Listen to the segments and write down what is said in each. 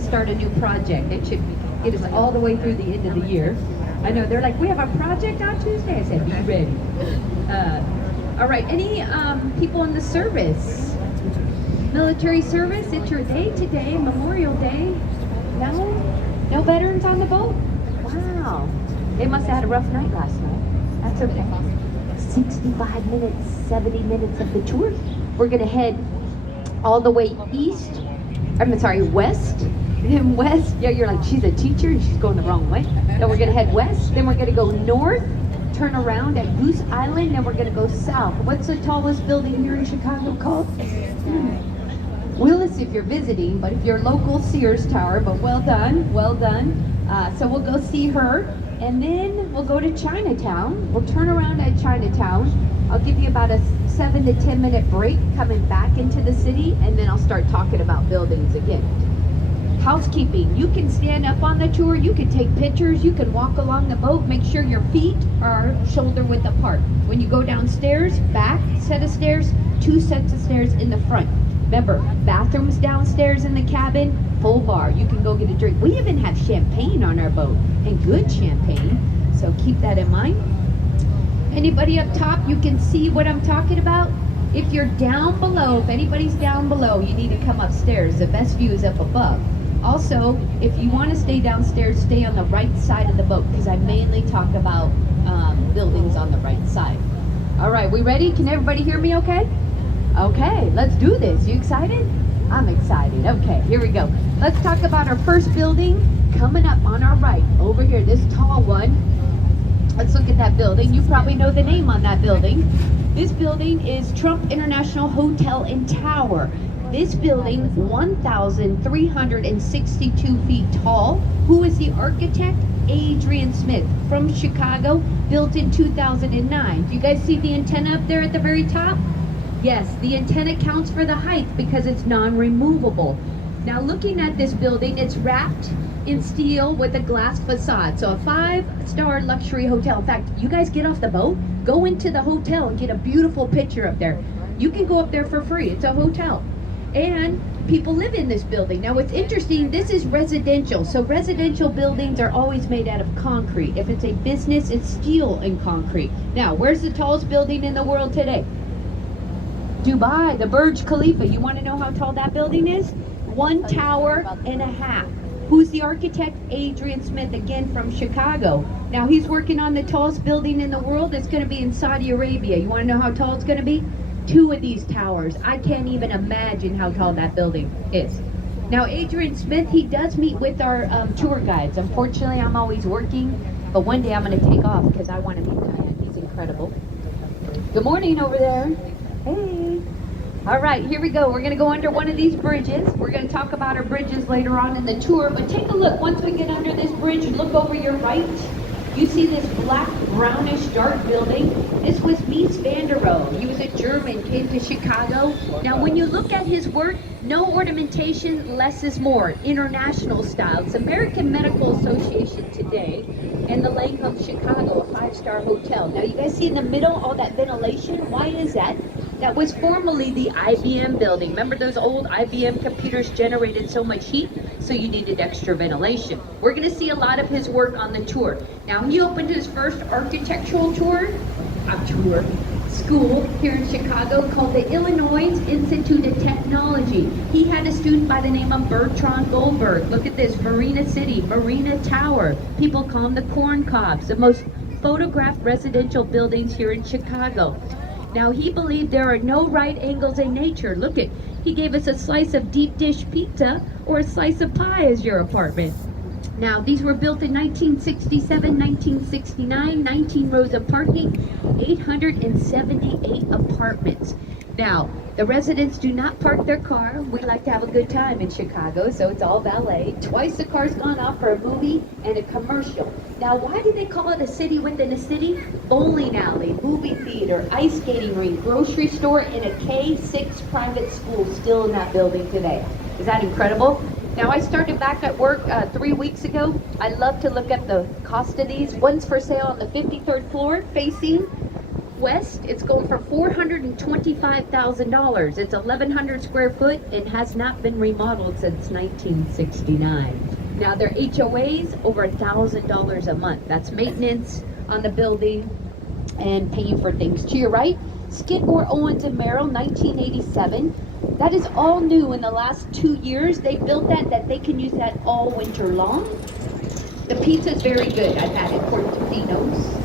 Start a new project. It should get us all the way through the end of the year. I know they're like, we have a project on Tuesday. I said, be ready. All right, any people in the service? Military service, it's your day today, Memorial Day. No? No veterans on the boat? Wow. They must have had a rough night last night. That's okay. 65 minutes, 70 minutes of the tour. We're gonna head all the way west. And west, yeah, you're like, she's a teacher and she's going the wrong way. Then we're gonna head west, then we're gonna go north, turn around at Goose Island, then we're gonna go south. What's the tallest building here in Chicago called? Willis if you're visiting, but if you're local, Sears Tower, but well done, well done. So we'll go see her, and then we'll go to Chinatown. We'll turn around at Chinatown. I'll give you about a 7 to 10 minute break coming back into the city, and then I'll start talking about buildings again. Housekeeping, you can stand up on the tour, you can take pictures, you can walk along the boat, make sure your feet are shoulder width apart. When you go downstairs, back set of stairs, 2 sets of stairs in the front. Remember, bathrooms downstairs in the cabin, full bar, you can go get a drink. We even have champagne on our boat, and good champagne, so keep that in mind. Anybody up top, you can see what I'm talking about. If you're down below, if anybody's down below, you need to come upstairs. The best view is up above. Also, if you want to stay downstairs, stay on the right side of the boat, because I mainly talk about buildings on the right side. All right, we ready? Can everybody hear me okay? Okay, let's do this. You excited? I'm excited. Okay, here we go. Let's talk about our first building coming up on our right. Over here, this tall one. Let's look at that building. You probably know the name on that building. This building is Trump International Hotel and Tower. This building, 1,362 feet tall. Who is the architect? Adrian Smith from Chicago, built in 2009. Do you guys see the antenna up there at the very top? Yes, the antenna counts for the height because it's non-removable. Now looking at this building, it's wrapped in steel with a glass facade. So a 5-star luxury hotel. In fact, you guys get off the boat, go into the hotel and get a beautiful picture up there. You can go up there for free. It's a hotel. And people live in this building. Now what's interesting, this is residential. So residential buildings are always made out of concrete. If it's a business, it's steel and concrete. Now, where's the tallest building in the world today? Dubai, the Burj Khalifa. You want to know how tall that building is? 1 tower and a half. Who's the architect? Adrian Smith, again from Chicago. Now he's working on the tallest building in the world. It's going to be in Saudi Arabia. You want to know how tall it's going to be? 2 of these towers. I can't even imagine how tall that building is. Now Adrian Smith, he does meet with our tour guides. Unfortunately, I'm always working, but one day I'm going to take off because I want to meet him. He's incredible. Good morning over there. Hey. All right, here we go. We're going to go under one of these bridges. We're going to talk about our bridges later on in the tour, but take a look. Once we get under this bridge, look over your right. You see this black, brownish, dark building. This was Mies van der Rohe. He was a German, came to Chicago. Now, when you look at his work, no ornamentation, less is more. International style. It's American Medical Association today, and the Lake of Chicago, a 5-star hotel. Now, you guys see in the middle all that ventilation? Why is that? That was formerly the IBM building. Remember those old IBM computers generated so much heat? So you needed extra ventilation. We're going to see a lot of his work on the tour. Now he opened his first architectural school here in Chicago called the Illinois Institute of Technology. He had a student by the name of Bertrand Goldberg. Look at this, Marina City, Marina Tower. People call them the corn cobs, the most photographed residential buildings here in Chicago. Now he believed there are no right angles in nature. Look at, he gave us a slice of deep dish pizza or a slice of pie as your apartment. Now these were built in 1967, 1969, 19 rows of parking, 878 apartments. Now, the residents do not park their car. We like to have a good time in Chicago, so it's all valet. Twice the car's gone off for a movie and a commercial. Now, why do they call it a city within a city? Bowling alley, movie theater, ice skating rink, grocery store, and a K-6 private school still in that building today. Is that incredible? Now, I started back at work 3 weeks ago. I love to look at the cost of these. One's for sale on the 53rd floor, facing West, it's going for $425,000. It's 1,100 square foot and has not been remodeled since 1969. Now their HOAs over $1,000 a month. That's maintenance on the building and paying for things. To your right, Skidmore, Owens and Merrill, 1987. That is all new in the last 2 years. They built that they can use that all winter long. The pizza is very good. I've had it, Portofino's.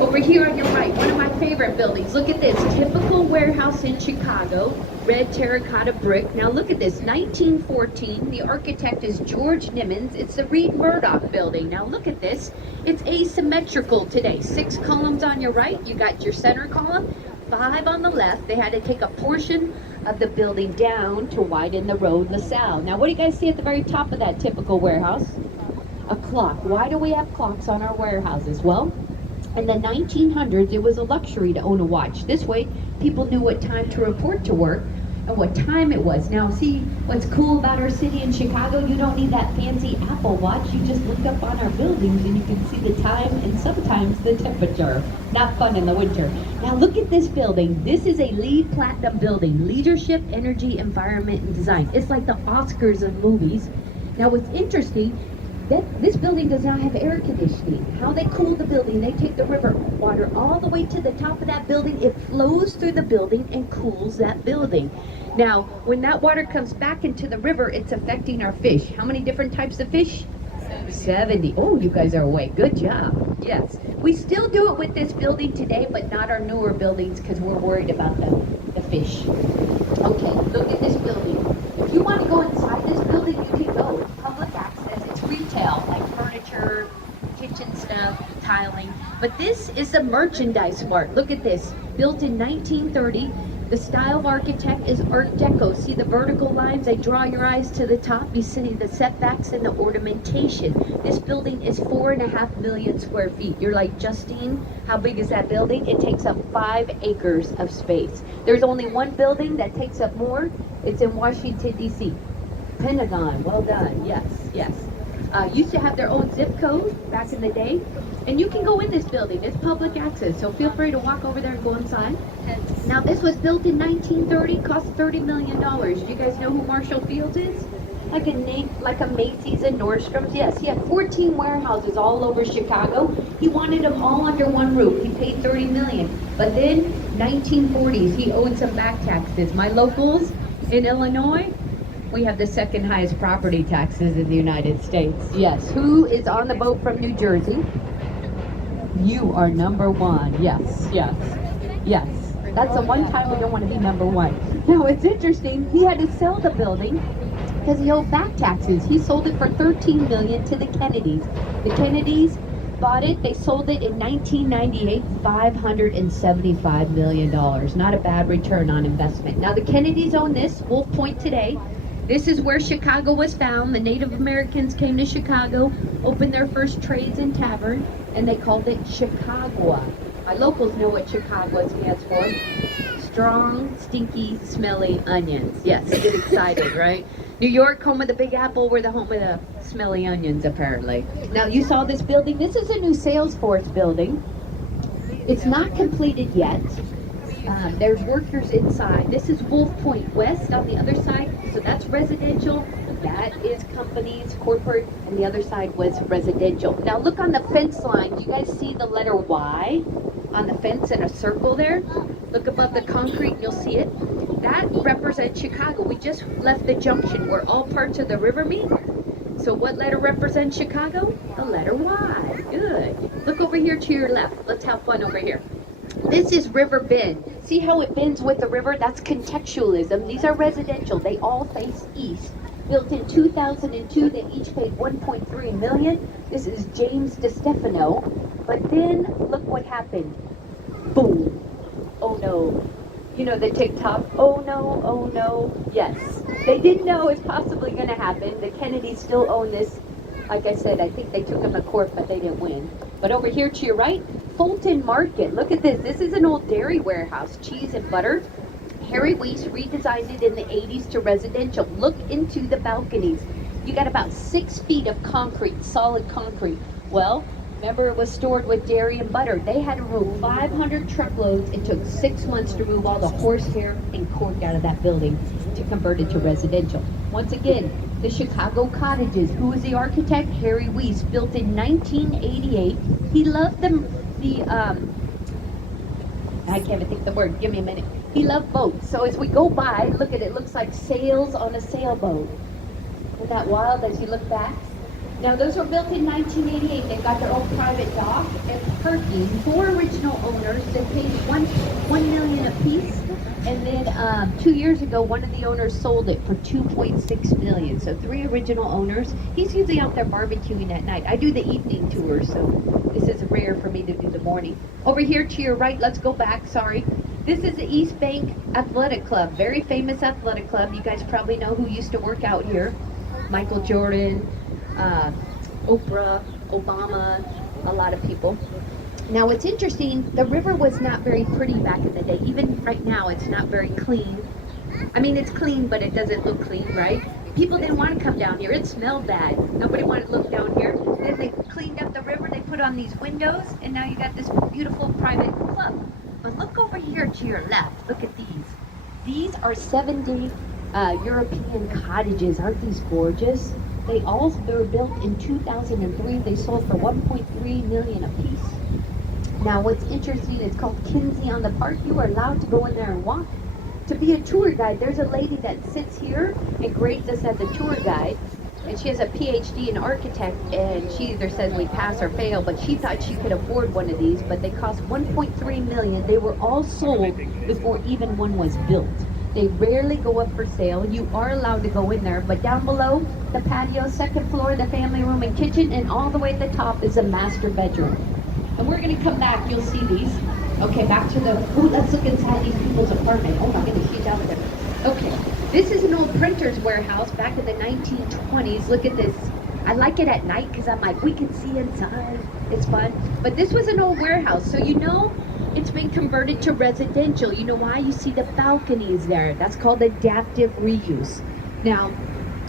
Over here on your right, one of my favorite buildings. Look at this, typical warehouse in Chicago, red terracotta brick. Now look at this, 1914. The architect is George Nimmons. It's the Reed Murdoch building. Now look at this. It's asymmetrical today. 6 columns on your right. You got your center column, 5 on the left. They had to take a portion of the building down to widen the road LaSalle. Now what do you guys see at the very top of that typical warehouse? A clock. Why do we have clocks on our warehouses? Well, in the 1900s, it was a luxury to own a watch. This way, people knew what time to report to work and what time it was. Now, see what's cool about our city in Chicago? You don't need that fancy Apple Watch. You just look up on our buildings and you can see the time and sometimes the temperature. Not fun in the winter. Now, look at this building. This is a LEED Platinum building. Leadership, Energy, Environment, and Design. It's like the Oscars of movies. Now, what's interesting, this building does not have air conditioning. How they cool the building, they take the river water all the way to the top of that building. It flows through the building and cools that building. Now, when that water comes back into the river, it's affecting our fish. How many different types of fish? 70. Oh, you guys are awake. Good job. Yes. We still do it with this building today, but not our newer buildings because we're worried about the fish. Okay, look at this building. If you want to go inside this building, you can go. It's public access. Retail, like furniture, kitchen stuff, tiling. But this is the merchandise mart. Look at this. Built in 1930. The style of architect is Art Deco. See the vertical lines? They draw your eyes to the top. You see the setbacks and the ornamentation. This building is 4.5 million square feet. You're like, Justine, how big is that building? It takes up 5 acres of space. There's only one building that takes up more. It's in Washington, D.C. Pentagon. Well done. Yes, yes. Used to have their own zip code back in the day. And you can go in this building. It's public access, so feel free to walk over there and go inside. Now, this was built in 1930, cost $30 million. Do you guys know who Marshall Fields is? Like a Macy's and Nordstrom's. Yes, he had 14 warehouses all over Chicago. He wanted them all under one roof. He paid $30 million. But then, 1940s, he owed some back taxes. My locals in Illinois, we have the second highest property taxes in the United States. Yes. Who is on the boat from New Jersey? You are number one. Yes, yes, yes. That's the one time we don't want to be number one. Now, it's interesting. He had to sell the building because he owed back taxes. He sold it for $13 million to the Kennedys. The Kennedys bought it. They sold it in 1998, $575 million. Not a bad return on investment. Now, the Kennedys own this, Wolf Point today. This is where Chicago was found. The Native Americans came to Chicago, opened their first trades and tavern, and they called it Chicago. My locals know what Chicago stands for. Strong, stinky, smelly onions. Yes, get excited, right? New York, home of the Big Apple, we're the home of the smelly onions, apparently. Now, you saw this building. This is a new Salesforce building. It's not completed yet. There's workers inside. This is Wolf Point West on the other side. So that's residential. That is companies, corporate, and the other side was residential. Now look on the fence line. Do you guys see the letter Y on the fence in a circle there? Look above the concrete and you'll see it. That represents Chicago. We just left the junction where all parts of the river meet. So what letter represents Chicago? The letter Y. Good. Look over here to your left. Let's have fun over here. This is River Bend. See how it bends with the river? That's contextualism. These are residential. They all face east. Built in 2002, they each paid $1.3 million. This is James DeStefano. But then, look what happened. Boom. Oh no. You know the TikTok, oh no, oh no. Yes. They didn't know it's possibly going to happen. The Kennedys still own this. Like I said, I think they took them to court, but they didn't win. But over here to your right, Fulton Market. Look at this. This is an old dairy warehouse, cheese and butter. Harry Weiss redesigned it in the 80s to residential. Look into the balconies. You got about 6 feet of concrete, solid concrete. Well, Remember, it was stored with dairy and butter. They had to move 500 truckloads. It took 6 months to remove all the horsehair and cork out of that building to convert it to residential. Once again, the Chicago cottages. Who was the architect? Harry Weiss, built in 1988. He loved I can't even think the word. Give me a minute. He loved boats. So as we go by, look at it. It looks like sails on a sailboat. Isn't that wild as you look back? Now, those were built in 1988. They've got their own private dock and parking. 4 original owners. They paid $1 million a piece. And then 2 years ago, one of the owners sold it for $2.6 million. So 3 original owners. He's usually out there barbecuing at night. I do the evening tour, so this is rare for me to do the morning. Over here to your right, let's go back, sorry. This is the East Bank Athletic Club. Very famous athletic club. You guys probably know who used to work out here. Michael Jordan, Oprah, Obama, a lot of people. Now what's interesting, the river was not very pretty back in the day. Even right now, it's not very clean. I mean, it's clean, but it doesn't look clean, right? People didn't want to come down here. It smelled bad. Nobody wanted to look down here. Then they cleaned up the river, they put on these windows, and now you got this beautiful private club. But look over here to your left. Look at these. These are 7-day European cottages. Aren't these gorgeous? They were built in 2003. They sold for $1.3 million a piece. Now, what's interesting, it's called Kinsey on the Park. You are allowed to go in there and walk. To be a tour guide, there's a lady that sits here and grades us as a tour guide, and she has a PhD in architect, and she either says we pass or fail, but she thought she could afford one of these, but they cost $1.3 million. They were all sold before even one was built. They rarely go up for sale. You are allowed to go in there, but down below, the patio, second floor, the family room and kitchen, and all the way at the top is a master bedroom. And we're going to come back. You'll see these. Okay, back to let's look inside these people's apartment. Oh my goodness, she's out there. Okay, this is an old printer's warehouse back in the 1920s. Look at this. I like it at night because I'm like, we can see inside. It's fun. But this was an old warehouse, so you know it's been converted to residential. You know why? You see the balconies there. That's called adaptive reuse. Now,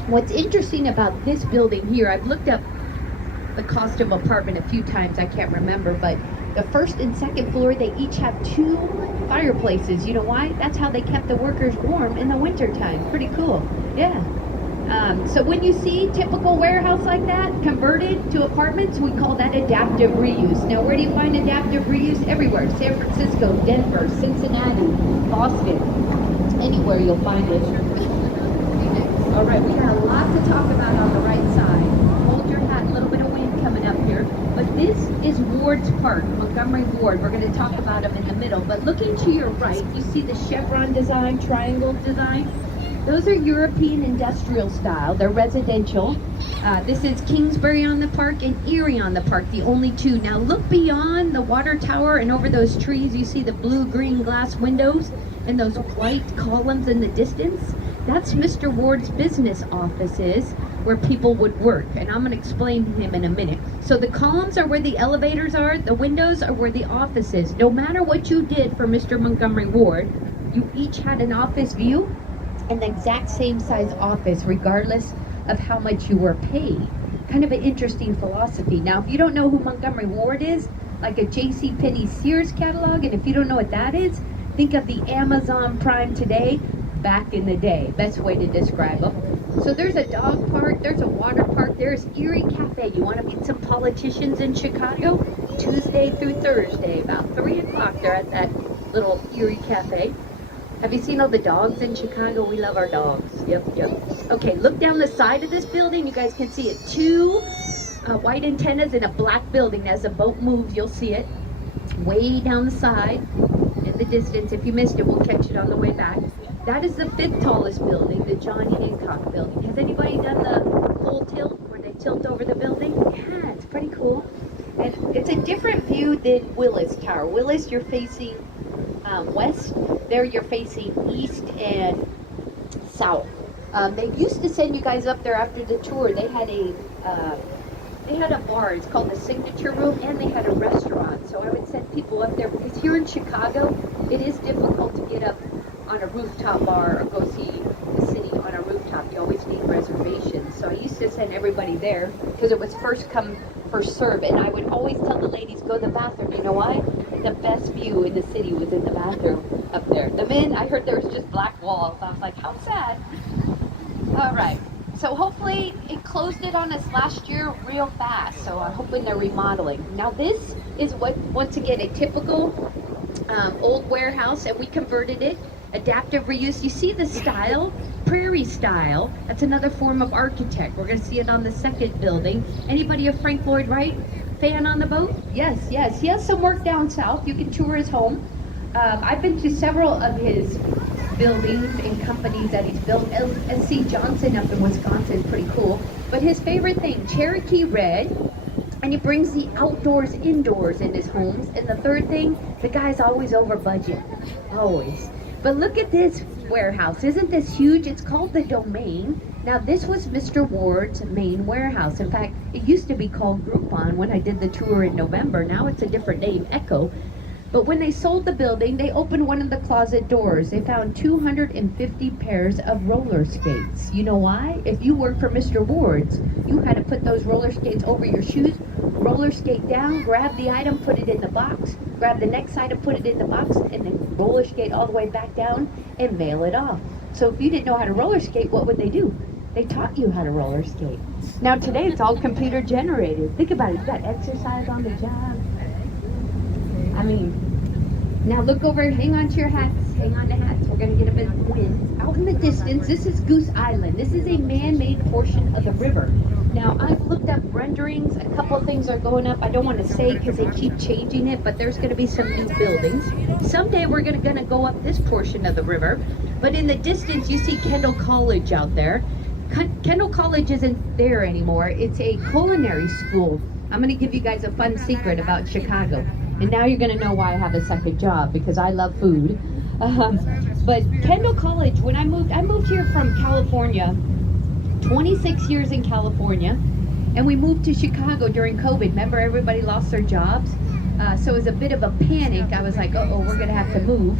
what's interesting about this building here, I've looked up the cost of apartment a few times, I can't remember, but the first and second floor, they each have 2 fireplaces. You know why? That's how they kept the workers warm in the winter time. Pretty cool. Yeah. So when you see typical warehouse like that converted to apartments, we call that adaptive reuse. Now, where do you find adaptive reuse? Everywhere. San Francisco, Denver, Cincinnati, Boston. Anywhere you'll find it. All right, we got a lot to talk about on the right side. Hold your hat, a little bit of wind coming up here. But this is Ward's Park, Montgomery Ward. We're going to talk about them in the middle. But looking to your right, you see the chevron design, triangle design. Those are European industrial style. They're residential. This is Kingsbury on the park and Erie on the park, the only 2. Now look beyond the water tower and over those trees. You see the blue-green glass windows and those white columns in the distance. That's Mr. Ward's business offices where people would work, and I'm going to explain him in a minute. So the columns are where the elevators are, the windows are where the office is. No matter what you did for Mr. Montgomery Ward, you each had an office view and the exact same size office regardless of how much you were paid. Kind of an interesting philosophy. Now, if you don't know who Montgomery Ward is, like a JCPenney Sears catalog, and if you don't know what that is, think of the Amazon Prime today, back in the day. Best way to describe them. So there's a dog park, there's a water park, there's Erie Cafe. You want to meet some politicians in Chicago? Tuesday through Thursday, about 3 o'clock, they're at that little Erie Cafe. Have you seen all the dogs in Chicago? We love our dogs. Yep. Okay, look down the side of this building. You guys can see it. 2 white antennas in a black building. As the boat moves, you'll see it. Way down the side, in the distance. If you missed it, we'll catch it on the way back. That is the 5th tallest building, the John Hancock building. Has anybody done the full tilt, where they tilt over the building? Yeah, it's pretty cool. And it's a different view than Willis Tower. Willis, you're facing west. There you're facing east and south. They used to send you guys up there after the tour. They had a bar. It's called the Signature Room, and they had a restaurant. So I would send people up there because here in Chicago, it is difficult to get up on a rooftop bar or go see the city on a rooftop. You always need reservations. So I used to send everybody there because it was first come, for serve, and I would always tell the ladies, go to the bathroom. You know why? The best view in the city was in the bathroom up there. The men, I heard there was just black walls. I was like, how sad. All right. So hopefully it closed it on us last year real fast. So I'm hoping they're remodeling. Now this is what, once again, a typical old warehouse, and we converted it. Adaptive reuse. You see the style? Prairie style. That's another form of architect. We're going to see it on the second building. Anybody a Frank Lloyd Wright fan on the boat? Yes, yes. He has some work down south. You can tour his home. I've been to several of his buildings and companies that he's built. S.C. Johnson up in Wisconsin is pretty cool. But his favorite thing, Cherokee Red, and he brings the outdoors indoors in his homes. And the third thing, the guy's always over budget. Always. But look at this warehouse. Isn't this huge? It's called the Domain. Now this was Mr. Ward's main warehouse. In fact, it used to be called Groupon when I did the tour in November. Now it's a different name, Echo. But when they sold the building, they opened one of the closet doors. They found 250 pairs of roller skates. You know why? If you worked for Mr. Ward's, you had to put those roller skates over your shoes, roller skate down, grab the item, put it in the box, grab the next item, put it in the box, and then roller skate all the way back down and mail it off. So if you didn't know how to roller skate, what would they do? They taught you how to roller skate. Now today it's all computer generated. Think about it, you got exercise on the job. I mean, now look over, hang on to your hats, hang on to hats. We're going to get a bit of wind. Out in the distance, this is Goose Island. This is a man-made portion of the river. Now, I've looked up renderings. A couple of things are going up. I don't want to say because they keep changing it, but there's going to be some new buildings. Someday we're going to go up this portion of the river. But in the distance, you see Kendall College out there. Kendall College isn't there anymore. It's a culinary school. I'm going to give you guys a fun secret about Chicago. And now you're going to know why I have a second job, because I love food. But Kendall College, when I moved here from California, 26 years in California, and we moved to Chicago during COVID. Remember, everybody lost their jobs? So it was a bit of a panic. I was like, uh-oh, we're going to have to move,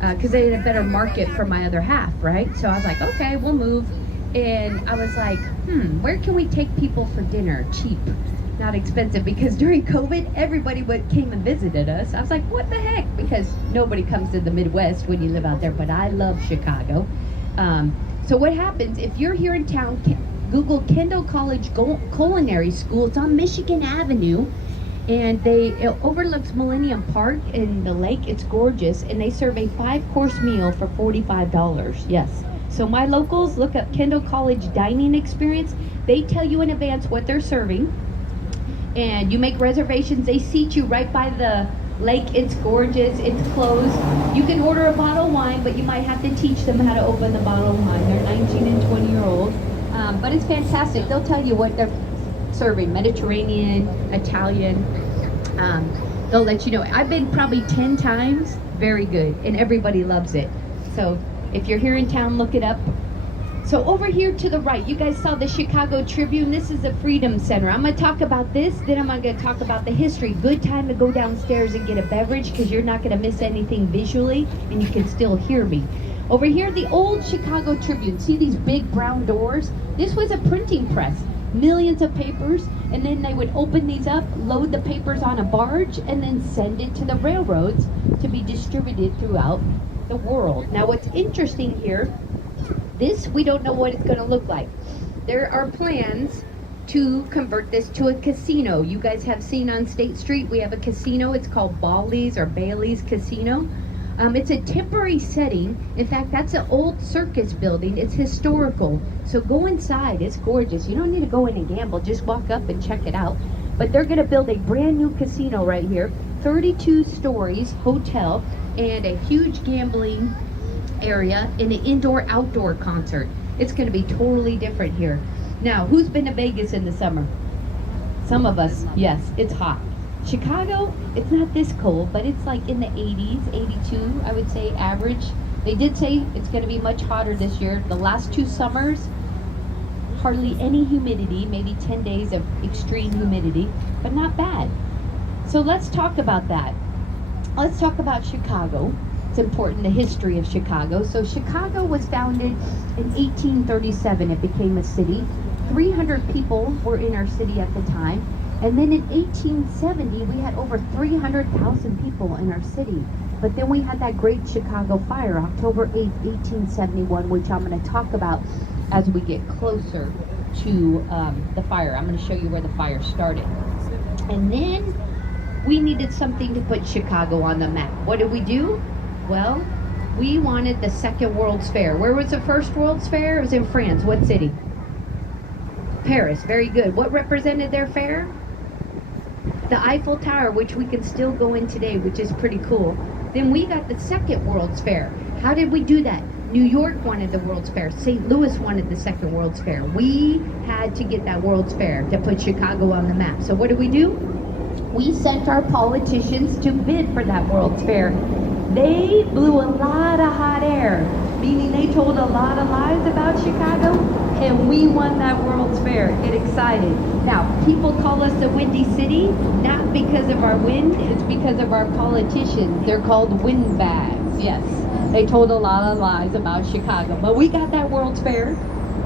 because they had a better market for my other half, right? So I was like, okay, we'll move. And I was like, where can we take people for dinner? Cheap. Not expensive, because during COVID, everybody came and visited us. I was like, what the heck? Because nobody comes to the Midwest when you live out there, but I love Chicago. So what happens, if you're here in town, Google Kendall College Culinary School. It's on Michigan Avenue, and it overlooks Millennium Park and the lake. It's gorgeous, and they serve a 5-course meal for $45. Yes. So my locals, look up Kendall College Dining Experience. They tell you in advance what they're serving, and you make reservations. They seat you right by the lake. It's gorgeous. It's closed. You can order a bottle of wine, but you might have to teach them how to open the bottle of wine. They're 19 and 20-year-old. But it's fantastic. They'll tell you what they're serving. Mediterranean, Italian. They'll let you know. I've been probably 10 times. Very good. And everybody loves it. So if you're here in town, look it up. So over here to the right, you guys saw the Chicago Tribune. This is the Freedom Center. I'm going to talk about this, then I'm going to talk about the history. Good time to go downstairs and get a beverage, because you're not going to miss anything visually, and you can still hear me. Over here, the old Chicago Tribune. See these big brown doors? This was a printing press. Millions of papers, and then they would open these up, load the papers on a barge, and then send it to the railroads to be distributed throughout the world. Now what's interesting here, this, we don't know what it's going to look like. There are plans to convert this to a casino. You guys have seen on State Street, we have a casino. It's called Bally's or Bailey's Casino. It's a temporary setting. In fact, that's an old circus building. It's historical. So go inside. It's gorgeous. You don't need to go in and gamble. Just walk up and check it out. But they're going to build a brand new casino right here. 32 stories, hotel, and a huge gambling area and an indoor-outdoor concert. It's going to be totally different here. Now, who's been to Vegas in the summer? Some of us. Yes, it's hot. Chicago, it's not this cold, but it's like in the 80s, 82, I would say, average. They did say it's going to be much hotter this year. The last 2 summers, hardly any humidity, maybe 10 days of extreme humidity, but not bad. So let's talk about that. Let's talk about Chicago. It's important, the history of Chicago. So Chicago was founded in 1837. It became a city. 300 people were in our city at the time. And then in 1870, we had over 300,000 people in our city. But then we had that great Chicago fire, October 8th, 1871, which I'm going to talk about as we get closer to the fire. I'm going to show you where the fire started. And then we needed something to put Chicago on the map. What did we do? Well, we wanted the Second World's Fair. Where was the first World's Fair? It was in France. What city? Paris. Very good. What represented their fair? The Eiffel Tower, which we can still go in today, which is pretty cool. Then we got the Second World's Fair. How did we do that? New York wanted the World's Fair. St. Louis wanted the Second World's Fair. We had to get that World's Fair to put Chicago on the map. So what did we do? We sent our politicians to bid for that World's Fair. They blew a lot of hot air, meaning they told a lot of lies about Chicago, and we won that World's Fair. Get excited. Now, people call us the Windy City, not because of our wind, it's because of our politicians. They're called windbags, yes. They told a lot of lies about Chicago, but we got that World's Fair.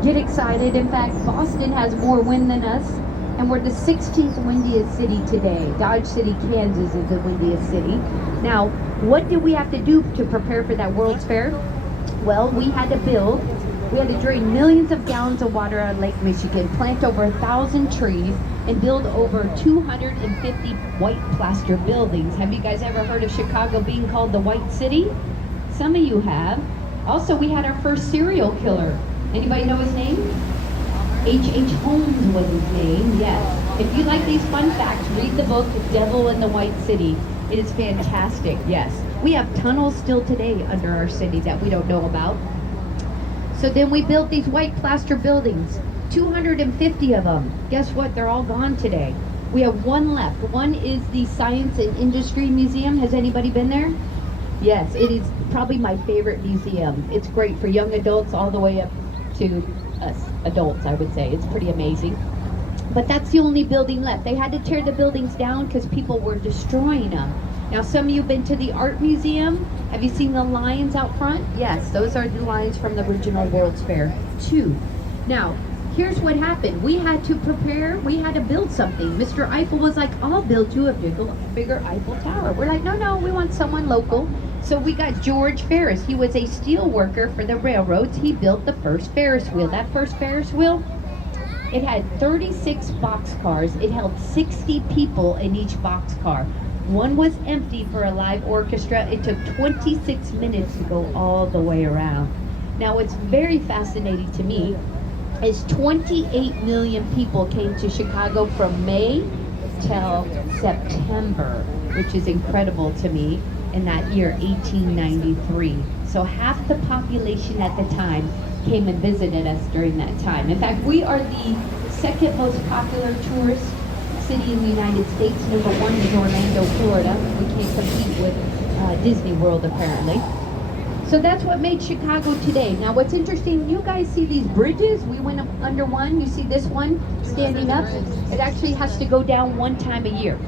Get excited. In fact, Boston has more wind than us, and we're the 16th windiest city today. Dodge City, Kansas is the windiest city. Now, what did we have to do to prepare for that World's Fair? Well, we had to drain millions of gallons of water on Lake Michigan, plant over 1,000 trees, and build over 250 white plaster buildings. Have you guys ever heard of Chicago being called the White City? Some of you have. Also, we had our first serial killer. Anybody know his name? H.H. Holmes was his name, yes. If you like these fun facts, read the book, The Devil in the White City. It is fantastic, yes. We have tunnels still today under our city that we don't know about. So then we built these white plaster buildings, 250 of them. Guess what? They're all gone today. We have one left. One is the Science and Industry Museum. Has anybody been there? Yes, it is probably my favorite museum. It's great for young adults all the way up to us adults, I would say. It's pretty amazing. But that's the only building left. They had to tear the buildings down because people were destroying them. Now, some of you have been to the Art Museum. Have you seen the lions out front? Yes, those are the lions from the original World's Fair, too. Now, here's what happened. We had to prepare, we had to build something. Mr. Eiffel was like, I'll build you a bigger Eiffel Tower. We're like, no, we want someone local. So we got George Ferris. He was a steel worker for the railroads. He built the first Ferris wheel. That first Ferris wheel, it had 36 boxcars. It held 60 people in each boxcar. One was empty for a live orchestra. It took 26 minutes to go all the way around. Now, what's very fascinating to me is 28 million people came to Chicago from May till September, which is incredible to me, in that year, 1893. So half the population at the time came and visited us during that time. In fact, we are the second most popular tourist city in the United States. Number one is Orlando, Florida. We can't compete with Disney World, apparently. So that's what made Chicago today. Now, what's interesting, you guys see these bridges? We went up under one. You see this one standing up? It actually has to go down one time a year.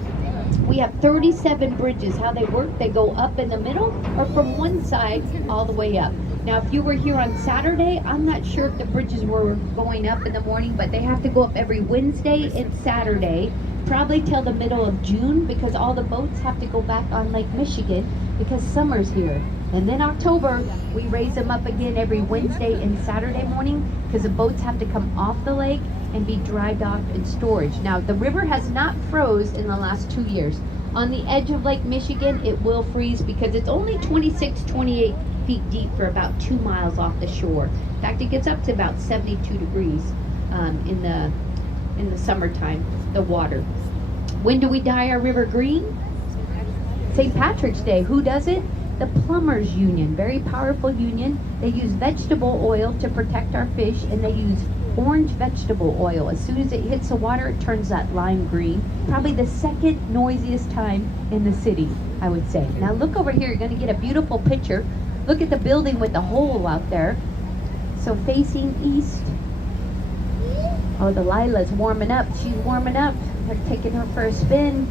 We have 37 bridges. How they work, they go up in the middle or from one side all the way up. Now, if you were here on Saturday, I'm not sure if the bridges were going up in the morning, but they have to go up every Wednesday and Saturday, probably till the middle of June, because all the boats have to go back on Lake Michigan because summer's here. And then October, we raise them up again every Wednesday and Saturday morning because the boats have to come off the lake and be dry docked in storage. Now, the river has not froze in the last 2 years. On the edge of Lake Michigan, it will freeze because it's only 26, 28 feet deep for about 2 miles off the shore. In fact, it gets up to about 72 degrees in the summertime, the water. When do we dye our river green? St. Patrick's Day. Who does it? The Plumbers Union, very powerful union. They use vegetable oil to protect our fish, and they use orange vegetable oil. As soon as it hits the water, it turns that lime green. Probably the second noisiest time in the city, I would say. Now look over here, you're gonna get a beautiful picture. Look at the building with the hole out there. So facing east. Oh, Delilah's warming up. She's warming up. They're taking her for a spin.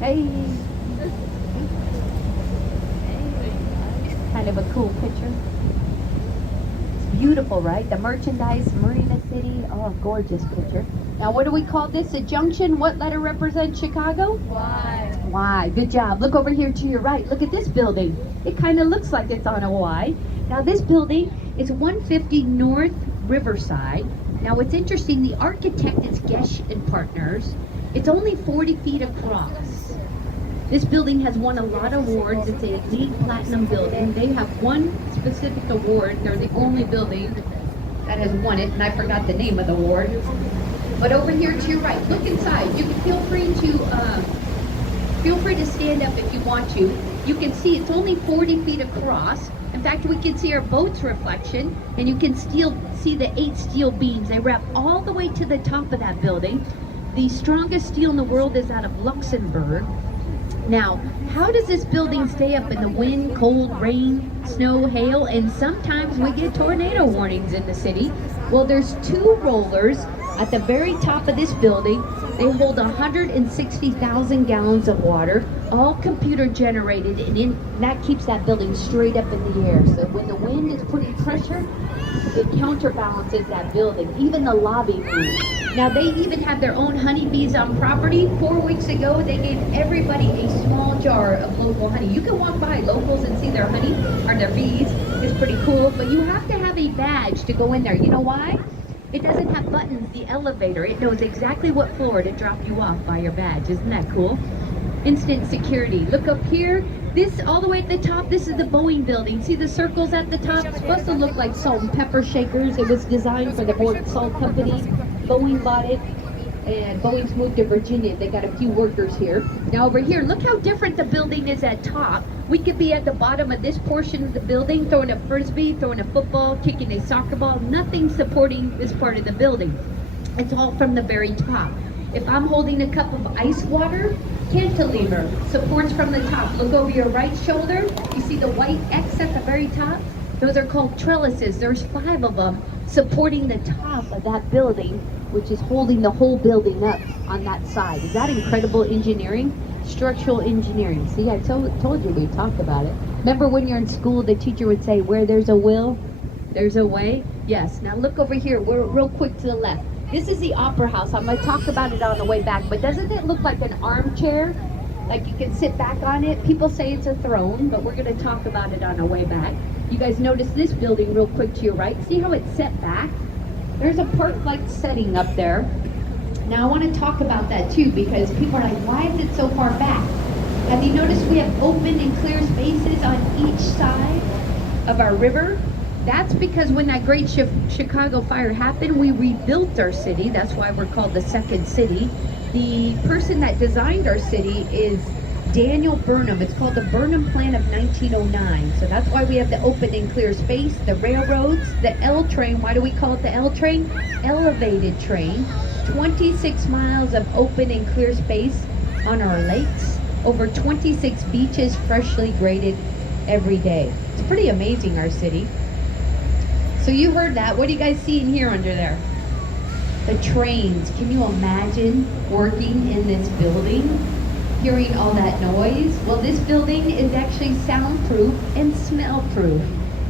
Hey. Kind of a cool picture. It's Beautiful, right? The merchandise, Marina City. Oh, gorgeous picture. Now, what do we call this? A junction? What letter represents Chicago? Y. Y. Good job. Look over here to your right. Look at this building. It kind of looks like it's on a Y. Now, this building is 150 North Riverside. Now, what's interesting, the architect is Gesh and Partners. It's only 40 feet across. This building has won a lot of awards. It's a LEED Platinum building. They have one specific award. They're the only building that has won it, and I forgot the name of the award. But over here to your right, look inside. You can feel free to stand up if you want to. You can see it's only 40 feet across. In fact, we can see our boat's reflection, and you can still see the 8 steel beams. They wrap all the way to the top of that building. The strongest steel in the world is out of Luxembourg. Now, how does this building stay up in the wind, cold, rain, snow, hail, and sometimes we get tornado warnings in the city? Well, there's 2 rollers at the very top of this building. They hold 160,000 gallons of water, all computer generated, and that keeps that building straight up in the air. So when the wind is putting pressure, it counterbalances that building. Even the lobby moves. Now, they even have their own honeybees on property. 4 weeks ago, they gave everybody a small jar of local honey. You can walk by locals and see their honey, or their bees. It's pretty cool, but you have to have a badge to go in there. You know why? It doesn't have buttons, the elevator. It knows exactly what floor to drop you off by your badge. Isn't that cool? Instant security. Look up here. This, all the way at the top, this is the Boeing building. See the circles at the top? It's supposed to look like salt and pepper shakers. It was designed for the Board Salt Company. Boeing bought it, and Boeing's moved to Virginia. They got a few workers here. Now over here, look how different the building is at top. We could be at the bottom of this portion of the building, throwing a frisbee, throwing a football, kicking a soccer ball. Nothing supporting this part of the building. It's all from the very top. If I'm holding a cup of ice water, cantilever, supports from the top. Look over your right shoulder. You see the white X at the very top? Those are called trellises. There's 5 of them supporting the top of that building, which is holding the whole building up on that side. Is that incredible engineering? Structural engineering. See, I told you we talked about it. Remember when you're in school, the teacher would say, where there's a will, there's a way? Yes. Now look over here. We're real quick to the left. This is the Opera House. I'm going to talk about it on the way back, but doesn't it look like an armchair? Like you can sit back on it? People say it's a throne, but we're going to talk about it on our way back. You guys notice this building real quick to your right. See how it's set back? There's a park-like setting up there. Now I want to talk about that too, because people are like, why is it so far back? Have you noticed we have open and clear spaces on each side of our river? That's because when that great Chicago fire happened, we rebuilt our city. That's why we're called the second city. The person that designed our city is Daniel Burnham. It's called the Burnham Plan of 1909. So that's why we have the open and clear space, the railroads, the L train. Why do we call it the L train? Elevated train. 26 miles of open and clear space on our lakes. Over 26 beaches freshly graded every day. It's pretty amazing, our city. So you heard that. What do you guys see in here under there? The trains. Can you imagine working in this building? Hearing all that noise? Well, this building is actually soundproof and smell-proof.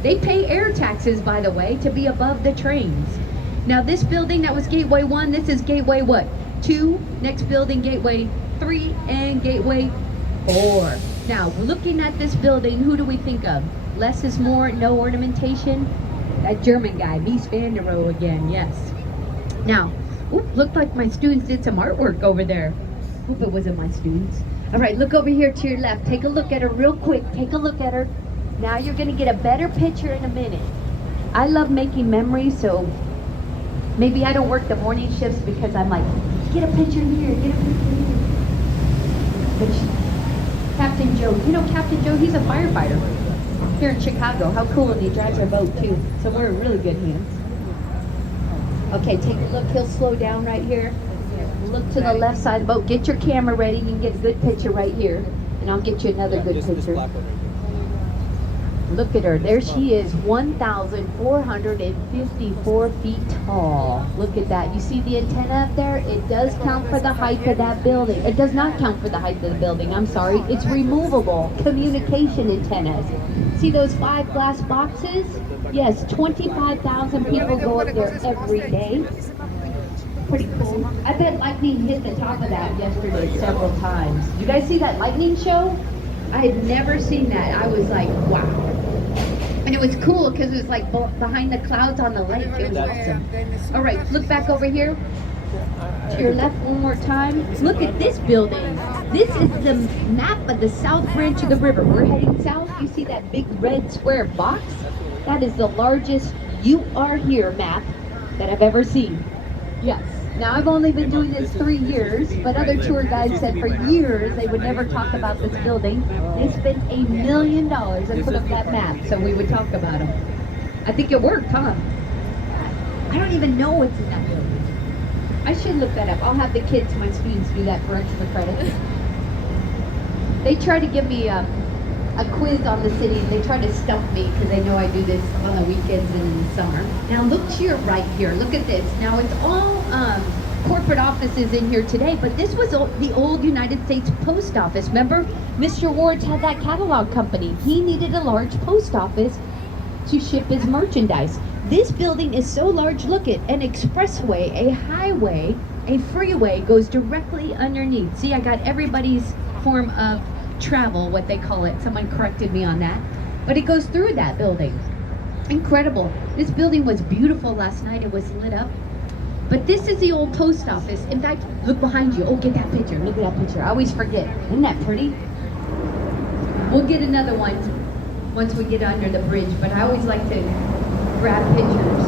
They pay air taxes, by the way, to be above the trains. Now, this building, that was Gateway 1. This is Gateway what? 2. Next building, Gateway 3, and Gateway 4. Now, looking at this building, who do we think of? Less is more, no ornamentation. That German guy, Mies van der Rohe again, yes. Now, looked like my students did some artwork over there. Hope it wasn't my students. All right, look over here to your left. Take a look at her real quick. Take a look at her. Now you're going to get a better picture in a minute. I love making memories, so maybe I don't work the morning shifts because I'm like, get a picture here, get a picture here. But Captain Joe, you know Captain Joe, he's a firefighter here in Chicago. How cool, and he drives our boat too. So we're in really good hands. Okay, take a look. He'll slow down right here. Look to the left side of the boat. Get your camera ready. You can get a good picture right here. And I'll get you another good picture. Look at her. There she is, 1,454 feet tall. Look at that. You see the antenna up there? It does count for the height of that building. It does not count for the height of the building. I'm sorry. It's removable communication antennas. See those 5 glass boxes? Yes, 25,000 people go up there every day. Pretty cool. I bet lightning hit the top of that yesterday several times. You guys see that lightning show? I had never seen that. I was like, wow. And it was cool because it was like behind the clouds on the lake. It was awesome. All right, look back over here. To your left one more time. Look at this building. This is the map of the south branch of the river. We're heading south. You see that big red square box? That is the largest "You Are Here" map that I've ever seen. Yes. Now, I've only been doing this 3 years, but other tour guides said for years they would never talk about this building. They spent $1 million and put up that map so we would talk about them. I think it worked, huh? I don't even know what's in that building. I should look that up. I'll have the kids, my students, do that for extra credit. They try to give me a quiz on the city. They try to stump me because they know I do this on the weekends and in the summer. Now look to your right here. Look at this. Now it's all corporate offices in here today, but this was the old United States Post Office. Remember, Mr. Ward's had that catalog company. He needed a large post office to ship his merchandise. This building is so large, look at an expressway, a highway, a freeway goes directly underneath. See, I got everybody's form of travel, what they call it. Someone corrected me on that. But it goes through that building. Incredible. This building was beautiful last night. It was lit up. But this is the old post office. In fact, look behind you. Oh, get that picture. Look at that picture. I always forget. Isn't that pretty? We'll get another one once we get under the bridge, but I always like to grab pictures.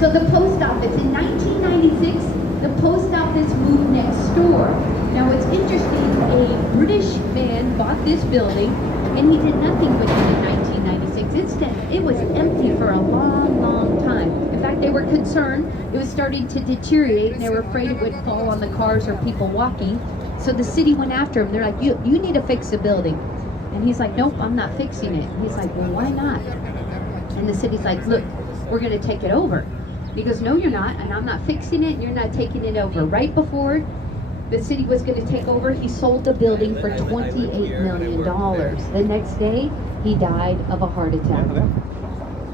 So the post office, in 1996, the post office moved next door. Now it's interesting, a British man bought this building and he did nothing with it in 1996. It was empty for a long, long time. In fact, they were concerned it was starting to deteriorate and they were afraid it would fall on the cars or people walking. So the city went after him. They're like, you need to fix the building. And he's like, nope, I'm not fixing it. He's like, well, why not? And the city's like, look, we're going to take it over. And he goes, no, you're not, and I'm not fixing it, and you're not taking it over. Right before the city was going to take over, he sold the building for $28 million. The next day, he died of a heart attack.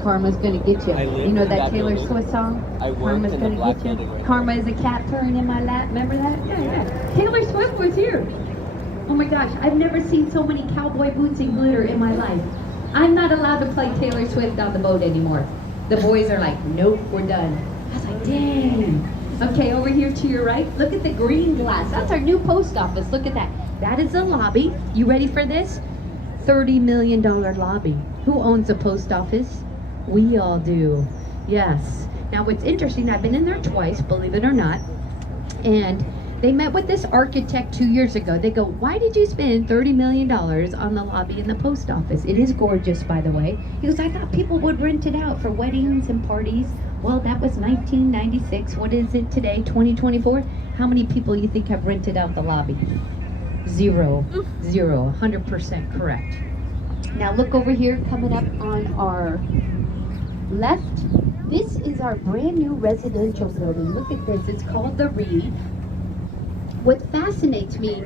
Karma's going to get you. You know that Taylor Swift song? Karma's going to get you. Karma is a cat purring in my lap. Remember that? Yeah. Taylor Swift was here. Oh my gosh, I've never seen so many cowboy boots and glitter in my life. I'm not allowed to play Taylor Swift on the boat anymore. The boys are like, nope, we're done. I was like, dang. Okay, over here to your right, look at the green glass. That's our new post office. Look at that. That is the lobby. You ready for this? $30 million lobby. Who owns the post office? We all do. Yes. Now what's interesting, I've been in there twice, believe it or not, and they met with this architect 2 years ago. They go, why did you spend $30 million on the lobby in the post office? It is gorgeous, by the way. He goes, I thought people would rent it out for weddings and parties. Well, that was 1996. What is it today, 2024? How many people you think have rented out the lobby? Zero. 100% correct. Now look over here, coming up on our left. This is our brand new residential building. Look at this. It's called the Reed. What fascinates me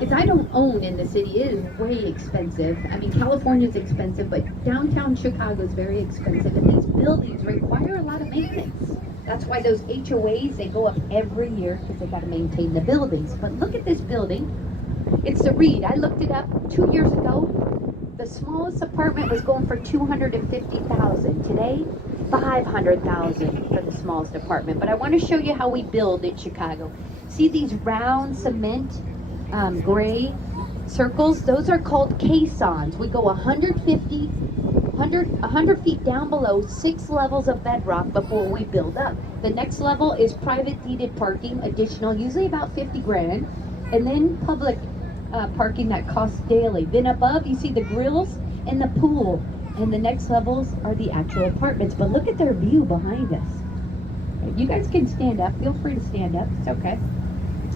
is I don't own in the city. It is way expensive. I mean, California's expensive, but downtown Chicago is very expensive, and these buildings require a lot of maintenance. That's why those HOAs, they go up every year because they got to maintain the buildings. But look at this building. It's the Reed. I looked it up 2 years ago. The smallest apartment was going for $250,000. Today, $500,000 for the smallest apartment. But I want to show you how we build in Chicago. See these round cement gray circles? Those are called caissons. We go 100 feet down below, 6 levels of bedrock before we build up. The next level is private deeded parking, additional, usually about 50 grand, and then public parking that costs daily. Then above, you see the grills and the pool, and the next levels are the actual apartments. But look at their view behind us. You guys can stand up. Feel free to stand up. It's okay.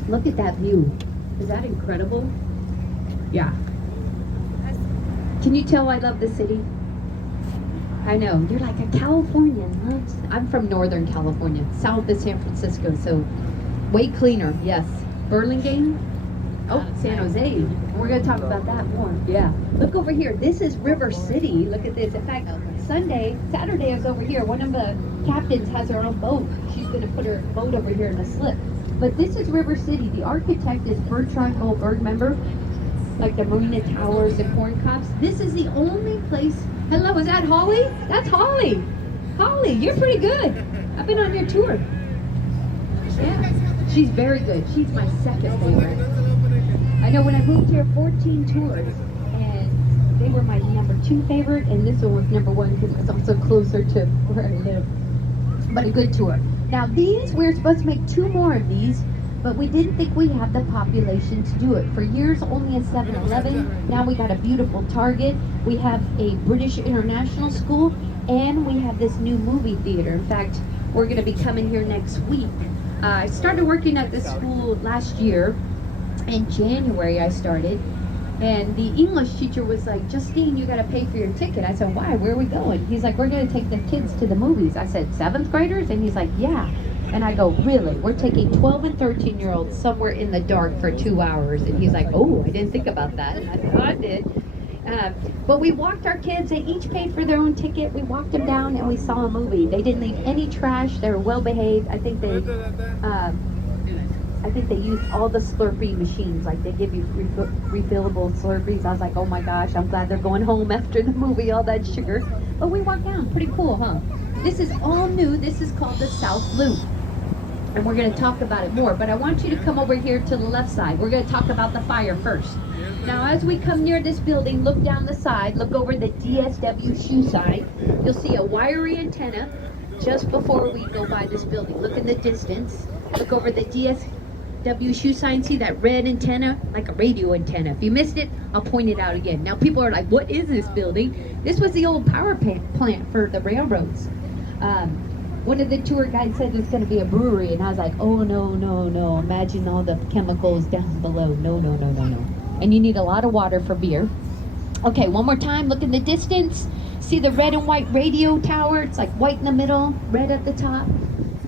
Look at that view. Is that incredible? Yeah. Can you tell I love the city? I know. You're like a Californian. I'm from Northern California, south of San Francisco, so way cleaner. Yes. Burlingame? Oh, San Jose. We're going to talk about that more. Yeah. Look over here. This is River City. Look at this. In fact, Saturday I was over here. One of the captains has her own boat. She's going to put her boat over here in the slip. But this is River City. The architect is Bertrand Goldberg, remember? Like the Marina Towers, the corn cobs. This is the only place. Hello, is that Holly? That's Holly. Holly, you're pretty good. I've been on your tour. Yeah, she's very good. She's my second favorite. I know when I moved here, 14 tours, and they were my number 2 favorite, and this one was number 1 because it's also closer to where I live. But a good tour. Now these, we're supposed to make 2 more of these, but we didn't think we had the population to do it. For years, only a 7-Eleven. Now we got a beautiful Target. We have a British International School, and we have this new movie theater. In fact, we're going to be coming here next week. I started working at this school last year. In January I started, and the English teacher was like, Justine, you got to pay for your ticket. I said, why? Where are we going? He's like, we're going to take the kids to the movies. I said, 7th graders? And he's like, yeah. And I go, really? We're taking 12 and 13-year-olds somewhere in the dark for 2 hours. And he's like, oh, I didn't think about that. And I said, I did. But we walked our kids. They each paid for their own ticket. We walked them down and we saw a movie. They didn't leave any trash. They were well behaved. I think they used all the Slurpee machines. Like they give you refillable Slurpees. I was like, oh my gosh, I'm glad they're going home after the movie, all that sugar. But we walked down. Pretty cool, huh? This is all new. This is called the South Loop. And we're going to talk about it more. But I want you to come over here to the left side. We're going to talk about the fire first. Now, as we come near this building, look down the side. Look over the DSW shoe sign. You'll see a wiry antenna just before we go by this building. Look in the distance. Look over the DSW shoe sign. See that red antenna? Like a radio antenna. If you missed it, I'll point it out again. Now, people are like, what is this building? This was the old power plant for the railroads. One of the tour guides said it's going to be a brewery, and I was like, oh, no, no, no. Imagine all the chemicals down below. No, no, no, no, no. And you need a lot of water for beer. Okay, one more time. Look in the distance. See the red and white radio tower? It's like white in the middle, red at the top.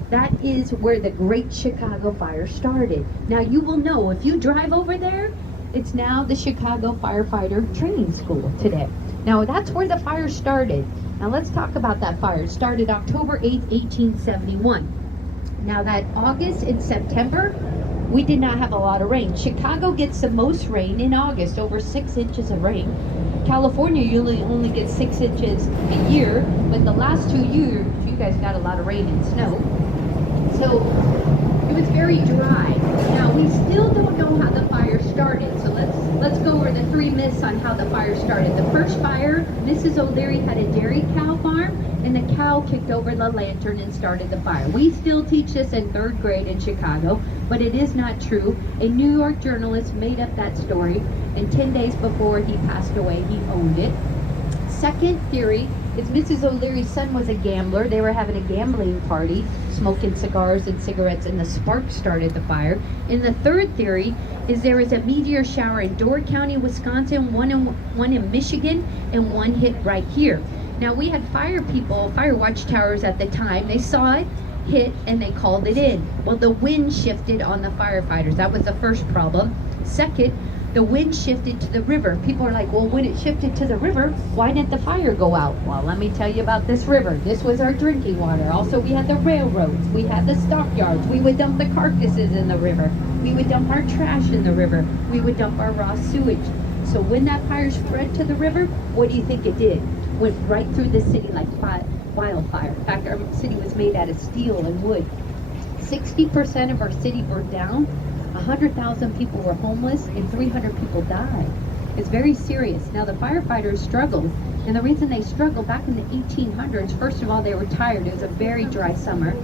That is where the Great Chicago Fire started. Now, you will know, if you drive over there, it's now the Chicago Firefighter Training School today. Now, that's where the fire started. Now, let's talk about that fire. It started October 8th, 1871. Now, that August and September, we did not have a lot of rain. Chicago gets the most rain in August, over 6 inches of rain. California usually only gets 6 inches a year, but the last 2 years, you guys got a lot of rain and snow. So it was very dry. Now, we still don't know how the fire started, so let's go over the 3 myths on how the fire started. The first fire, Mrs. O'Leary had a dairy cow farm, and the cow kicked over the lantern and started the fire. We still teach this in 3rd grade in Chicago, but it is not true. A New York journalist made up that story, and 10 days before he passed away, he owned it. Second theory is Mrs. O'Leary's son was a gambler. They were having a gambling party, smoking cigars and cigarettes, and the spark started the fire. And the third theory is there was a meteor shower in Door County, Wisconsin, one in Michigan, and one hit right here. Now, we had fire watchtowers at the time. They saw it hit and they called it in. Well, the wind shifted on the firefighters. That was the first problem. Second, the wind shifted to the river. People are like, well, when it shifted to the river, why didn't the fire go out? Well, let me tell you about this river. This was our drinking water. Also, we had the railroads. We had the stockyards. We would dump the carcasses in the river. We would dump our trash in the river. We would dump our raw sewage. So when that fire spread to the river, what do you think it did? Went right through the city like wildfire. In fact, our city was made out of steel and wood. 60% of our city burned down. 100,000 people were homeless and 300 people died. It's very serious. Now, the firefighters struggled, and the reason they struggled back in the 1800s, first of all, they were tired. It was a very dry summer,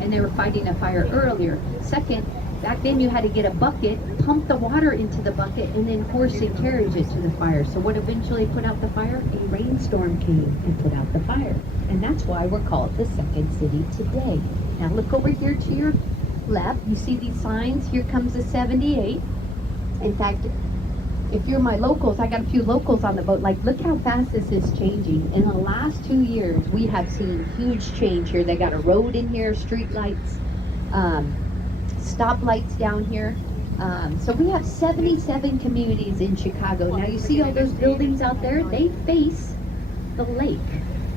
and they were fighting a fire earlier. Second, back then you had to get a bucket, pump the water into the bucket, and then horse and carriage it to the fire. So what eventually put out the fire? A rainstorm came and put out the fire. And that's why we're called the second city today. Now look over here to your left. You see these signs? Here comes the 78. In fact, if you're my locals, I got a few locals on the boat. Like, look how fast this is changing. In the last 2 years, we have seen huge change here. They got a road in here, street lights, stoplights down here. So we have 77 communities in Chicago. Now you see all those buildings out there? They face the lake.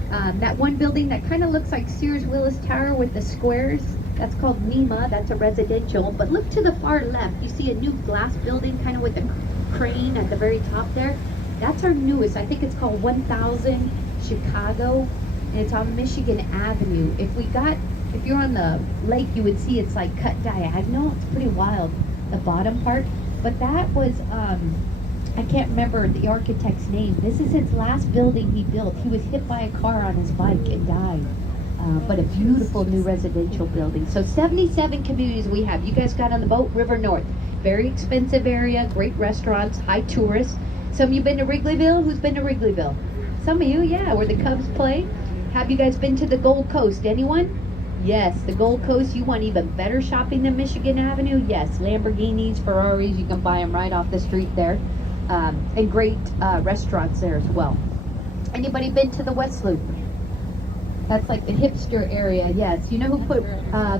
That one building that kind of looks like Sears Willis Tower with the squares, that's called NEMA, that's a residential. But look to the far left, you see a new glass building kind of with a crane at the very top there. That's our newest, I think it's called 1000 Chicago, and it's on Michigan Avenue. If you're on the lake, you would see it's like cut diagonal. It's pretty wild, the bottom part. But that was, I can't remember the architect's name. This is his last building he built. He was hit by a car on his bike and died. But a beautiful new residential building. So 77 communities we have. You guys got on the boat, River North. Very expensive area, great restaurants, high tourists. Some of you been to Wrigleyville? Who's been to Wrigleyville? Some of you, yeah, where the Cubs play. Have you guys been to the Gold Coast? Anyone? Yes, the Gold Coast. You want even better shopping than Michigan Avenue? Yes, Lamborghinis, Ferraris, you can buy them right off the street there. And great restaurants there as well. Anybody been to the West Loop? That's like the hipster area, yes. You know who put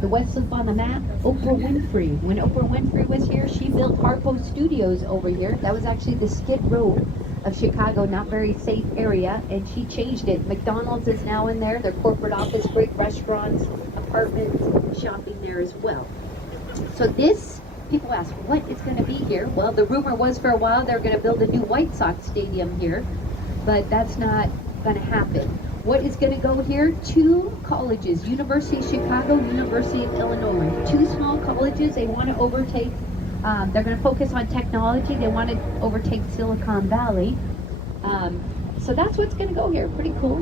the West Loop on the map? Oprah Winfrey. When Oprah Winfrey was here, she built Harpo Studios over here. That was actually the Skid Row of Chicago, not very safe area, and she changed it. McDonald's is now in there, their corporate office, great restaurants, apartments, shopping there as well. So this, people ask, what is going to be here? Well, the rumor was for a while they're going to build a new White Sox stadium here, but that's not going to happen. What is going to go here? 2 colleges, University of Chicago, University of Illinois. 2 small colleges. They want to overtake, they're going to focus on technology. They want to overtake Silicon Valley. So that's what's going to go here. Pretty cool.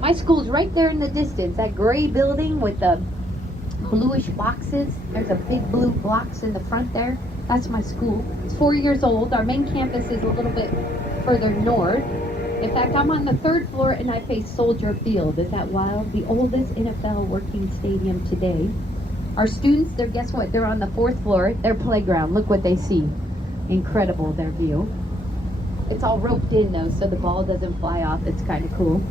My school's right there in the distance. That gray building with the bluish boxes. There's a big blue blocks in the front there. That's my school. It's 4 years old. Our main campus is a little bit further north. In fact, I'm on the 3rd floor and I face Soldier Field. Is that wild? The oldest NFL working stadium today. Our students, guess what? They're on the 4th floor. Their playground. Look what they see. Incredible, their view. It's all roped in though, so the ball doesn't fly off. It's kind of cool.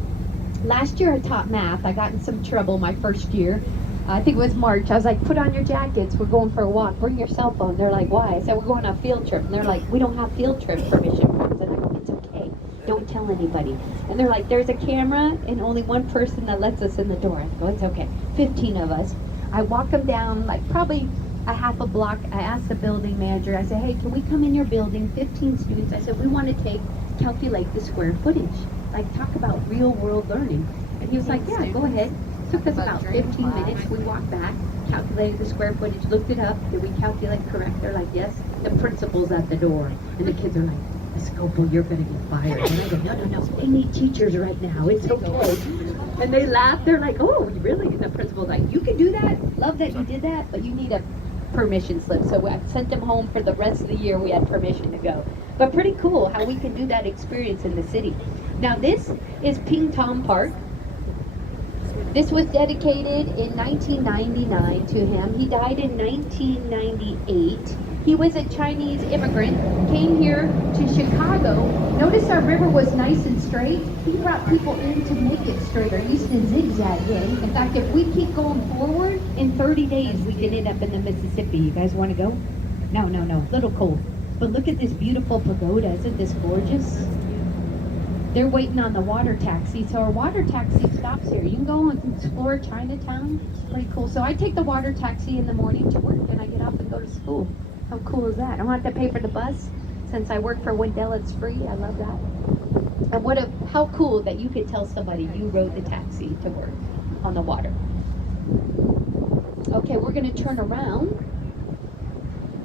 Last year I taught math. I got in some trouble my first year. I think it was March. I was like, put on your jackets. We're going for a walk. Bring your cell phone. They're like, why? I said, we're going on a field trip. And they're like, we don't have field trip permission forms. And I go, it's okay. Don't tell anybody. And they're like, there's a camera and only one person that lets us in the door. I go, it's okay. 15 of us. I walk them down like probably a half a block. I asked the building manager, I said, hey, can we come in your building? 15 students. I said, we want to calculate the square footage. Like talk about real world learning. And he was like, yeah, go ahead. Took us about 15 minutes. We walked back, calculated the square footage, looked it up. Did we calculate correct? They're like, yes. The principal's at the door. And the kids are like, Escopo, you're going to get fired. And I go, no. They need teachers right now. It's okay. And they laugh. They're like, oh, really? And the principal's like, you can do that. Love that you did that, but you need a permission slip. So I sent them home for the rest of the year. We had permission to go. But pretty cool how we can do that experience in the city. Now this is Ping Tom Park. This was dedicated in 1999 to him. He died in 1998. He was a Chinese immigrant, came here to Chicago. Notice our river was nice and straight. He brought people in to make it straighter. He used to zigzag in. In fact, if we keep going forward, in 30 days we can end up in the Mississippi. You guys want to go? No. Little cold. But look at this beautiful pagoda. Isn't this gorgeous? They're waiting on the water taxi. So our water taxi stops here. You can go and explore Chinatown. It's pretty cool. So I take the water taxi in the morning to work and I get off and go to school. How cool is that? I don't have to pay for the bus. Since I work for Wendell, it's free. I love that. And how cool that you could tell somebody you rode the taxi to work on the water. Okay, we're going to turn around.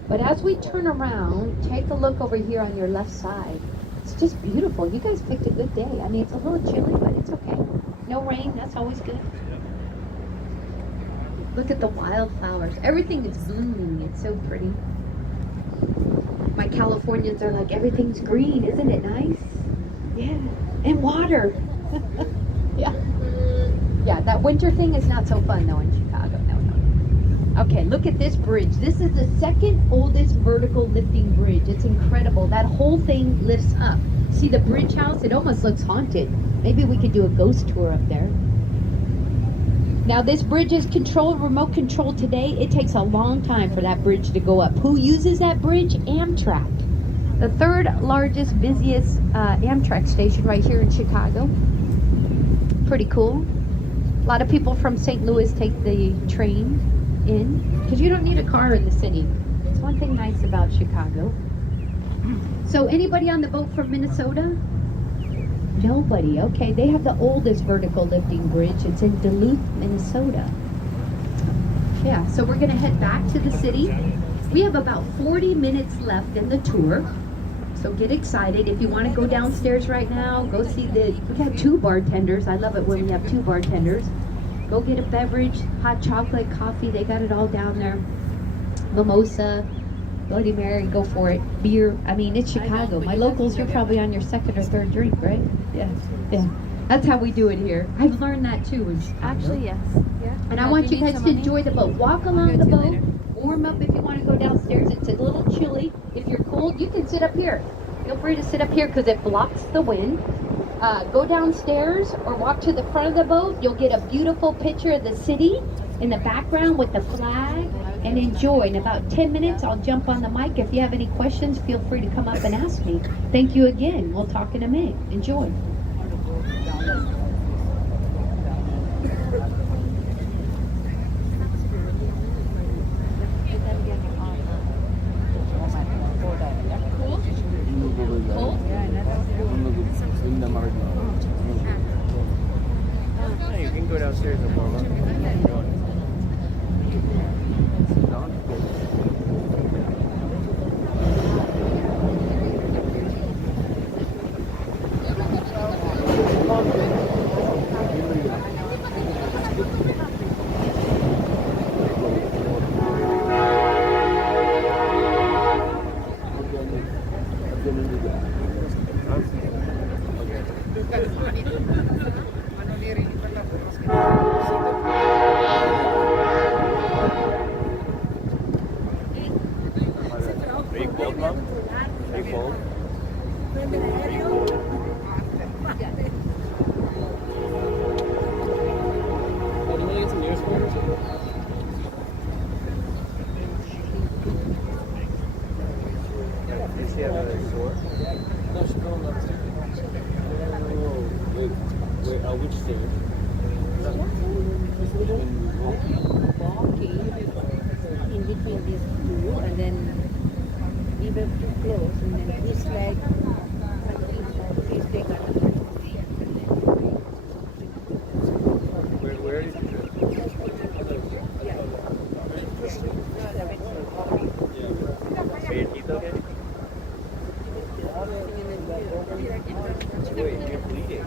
But as we turn around, take a look over here on your left side. It's just beautiful. You guys picked a good day. I mean, it's a little chilly, but it's okay. No rain, that's always good. Look at the wildflowers. Everything is blooming. It's so pretty. My Californians are like, everything's green. Isn't it nice? Yeah. And water. Yeah, that winter thing is not so fun, though, in Chicago. No. Okay, look at this bridge. This is the second oldest vertical lifting bridge. It's incredible. That whole thing lifts up. See the bridge house? It almost looks haunted. Maybe we could do a ghost tour up there. Now this bridge is remote controlled today. It takes a long time for that bridge to go up. Who uses that bridge? Amtrak. The 3rd largest, busiest Amtrak station right here in Chicago. Pretty cool. A lot of people from St. Louis take the train in because you don't need a car in the city. It's one thing nice about Chicago. So anybody on the boat from Minnesota? Nobody. Okay, they have the oldest vertical lifting bridge. It's in Duluth, Minnesota. Yeah, so we're gonna head back to the city. We have about 40 minutes left in the tour. So get excited. If you want to go downstairs right now, go see we have 2 bartenders. I love it when we have 2 bartenders. Go get a beverage, hot chocolate, coffee, they got it all down there. Mimosa, Bloody Mary, go for it. Beer, I mean, it's Chicago. My locals, you're probably on your 2nd or 3rd drink, right? Yeah, yeah. That's how we do it here. I've learned that too. Actually, yes. Yeah. And I want you guys to enjoy the boat. Walk along the boat. Warm up if you want to go downstairs. It's a little chilly. If you're cold, you can sit up here. Feel free to sit up here because it blocks the wind. Go downstairs or walk to the front of the boat. You'll get a beautiful picture of the city in the background with the flag, and enjoy. In about 10 minutes, I'll jump on the mic. If you have any questions, feel free to come up and ask me. Thank you again. We'll talk in a minute. Enjoy. You can go downstairs and warm up. Big bold, Mom? Big bold. Oh, do you want to get some nearest quarters? Does she have another door? No, she's going upstairs. Wait, which stairs? Walking in between these 2, and then even too close, and then this leg, please take out the Where is it? Are your teeth okay? Wait, you're bleeding.